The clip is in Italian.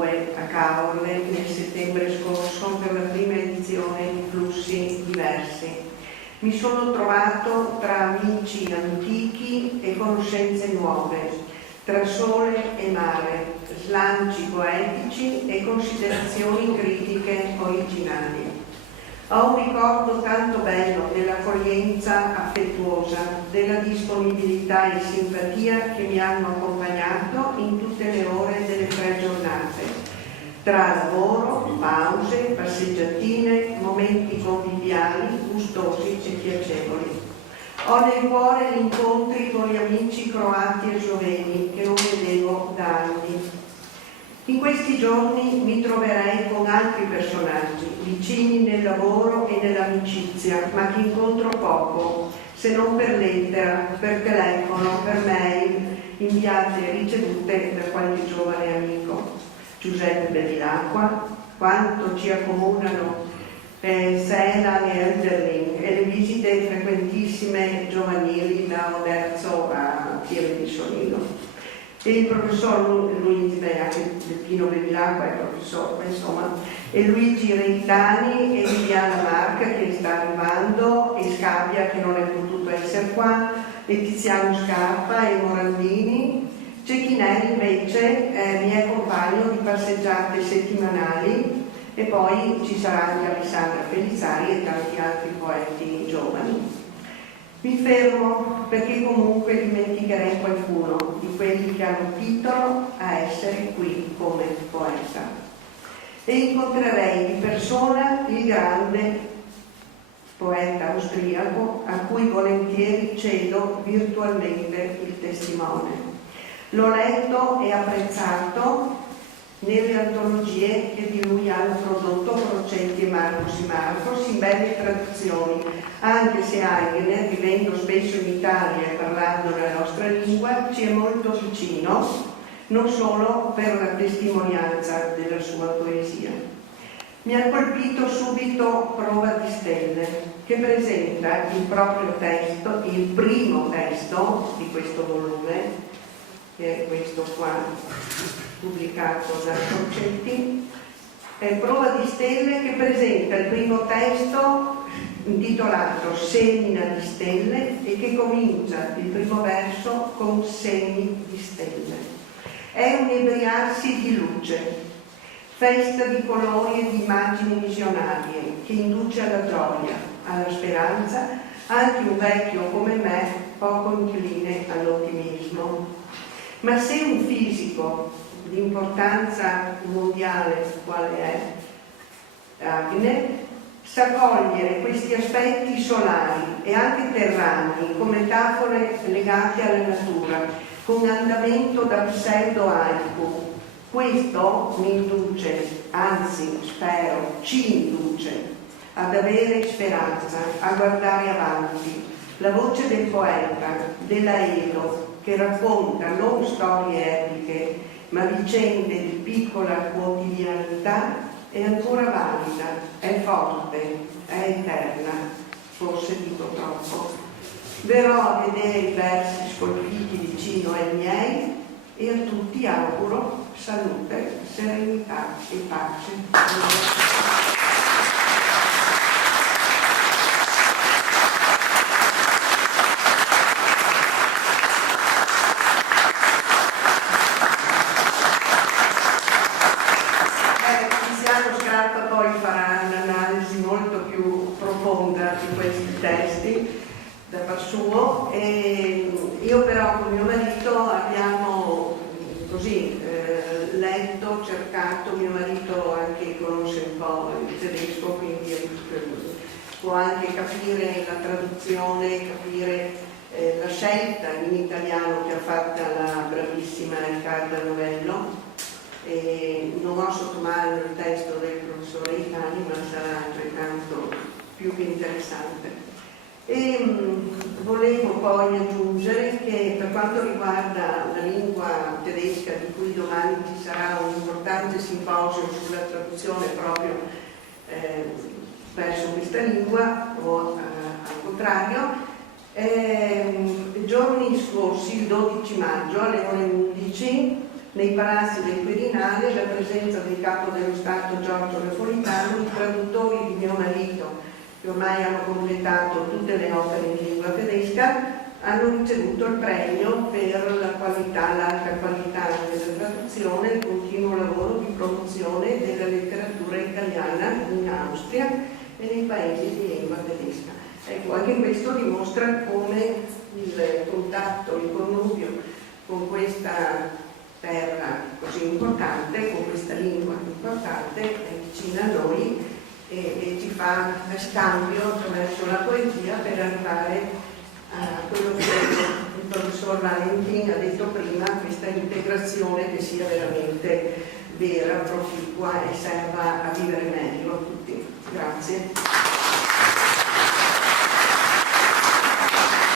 lingue a Caorle nel settembre scorso per la prima edizione di Flussi Diversi. Mi sono trovato tra amici antichi e conoscenze nuove, tra sole e mare, slanci poetici e considerazioni critiche originali. Ho un ricordo tanto bello dell'accoglienza affettuosa, della disponibilità e simpatia che mi hanno accompagnato in tutte le ore delle 3 giornate, tra lavoro, pause, passeggiatine, momenti conviviali, gustosi e piacevoli. Ho nel cuore gli incontri con gli amici croati e sloveni che non vedevo da anni. In questi giorni mi troverei con altri personaggi, vicini nel lavoro e nell'amicizia, ma che incontro poco, se non per lettera, per telefono, per mail, inviate e ricevute da qualche giovane amico. Giuseppe Bevilacqua, quanto ci accomunano Sela e Enderling e le visite frequentissime giovanili da Oderzo a Pieve di Solino. E il professor Luigi Pino Bevilacqua è professore, insomma, e Luigi Reitani e Viviana Marca che sta arrivando, e Scabbia che non è potuto essere qua, e Tiziano Scarpa e Morandini. Cecchinelli invece mi è compagno di passeggiate settimanali, e poi ci sarà anche Alessandra Felizari e tanti altri poeti giovani. Mi fermo perché comunque dimenticherei qualcuno di quelli che hanno titolo a essere qui come poeta. E incontrerei di persona il grande poeta austriaco a cui volentieri cedo virtualmente il testimone. L'ho letto e apprezzato nelle antologie che di lui hanno prodotto Crocetti e Marcos in belle traduzioni, anche se Aigner, vivendo spesso in Italia e parlando la nostra lingua, ci è molto vicino, non solo per la testimonianza della sua poesia. Mi ha colpito subito Prova di stelle, che presenta il proprio testo, il primo testo di questo volume, che è questo qua, pubblicato da Crocetti, Prova di stelle, che presenta il primo testo intitolato Semina di stelle e che comincia il primo verso con semi di stelle. È un inebriarsi di luce, festa di colori e di immagini visionarie che induce alla gioia, alla speranza, anche un vecchio come me poco incline all'ottimismo. Ma se un fisico di importanza mondiale quale è Aigner sa cogliere questi aspetti solari e anche terrani come metafore legate alla natura, con andamento da pseudo-haiku, questo mi induce, anzi spero, ci induce ad avere speranza, a guardare avanti. La voce del poeta, dell'Aedo, che racconta non storie epiche, ma vicende di piccola quotidianità, è ancora valida, è forte, è eterna, forse dico troppo. Verrò a vedere i versi scolpiti vicino ai miei e a tutti auguro salute, serenità e pace. Da par suo, e io però con mio marito abbiamo così letto, cercato. Mio marito anche conosce un po' il tedesco, quindi può anche capire la traduzione, capire la scelta in italiano che ha fatta la bravissima Riccarda Novello. E non ho sotto mano il testo del professore Itani, ma sarà altrettanto più che interessante. E volevo poi aggiungere che per quanto riguarda la lingua tedesca, di cui domani ci sarà un importante simposio sulla traduzione proprio verso questa lingua, o al contrario, giorni scorsi, il 12 maggio alle ore 11, nei palazzi del Quirinale la presenza del Capo dello Stato Giorgio Napolitano, i traduttori di mio marito, che ormai hanno completato tutte le opere in lingua tedesca, hanno ricevuto il premio per la qualità, l'alta qualità della traduzione e il continuo lavoro di promozione della letteratura italiana in Austria e nei paesi di lingua tedesca. Ecco, anche questo dimostra come il contatto, il connubio con questa terra così importante, con questa lingua importante, è vicina a noi e ci fa scambio attraverso la poesia per arrivare a quello che il professor Valentin ha detto prima, questa integrazione che sia veramente vera, proficua e serva a vivere meglio a tutti. Grazie.